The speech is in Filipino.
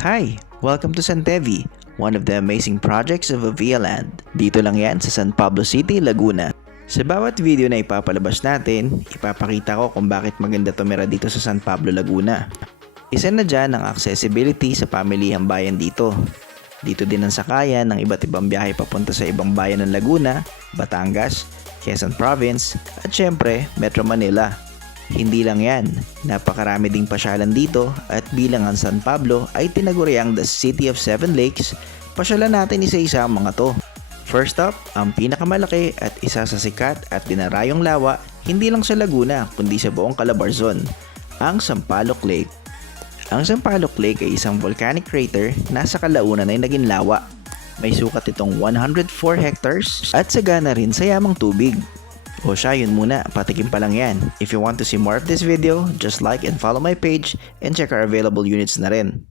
Hi! Welcome to Santevi, one of the amazing projects of Avia Land. Dito lang yan sa San Pablo City, Laguna. Sa bawat video na ipapalabas natin, ipapakita ko kung bakit maganda tumira dito sa San Pablo, Laguna. Isa na dyan ang accessibility sa pamilihang bayan dito. Dito din ang sakayan ng iba't ibang biyahe papunta sa ibang bayan ng Laguna, Batangas, Quezon Province, at syempre, Metro Manila. Hindi lang yan, napakarami ding pasyalan dito at bilang ang San Pablo ay tinaguriang the City of Seven Lakes, pasyalan natin isa-isa ang mga to. First up, ang pinakamalaki at isa sa sikat at dinarayong lawa, hindi lang sa Laguna kundi sa buong Calabarzon, ang Sampaloc Lake. Ang Sampaloc Lake ay isang volcanic crater na sa kalaunan ay naging lawa. May sukat itong 104 hectares at sagana rin sa yamang tubig. O siya, yun muna, patikim pa lang yan. If you want to see more of this video, just like and follow my page and check our available units na rin.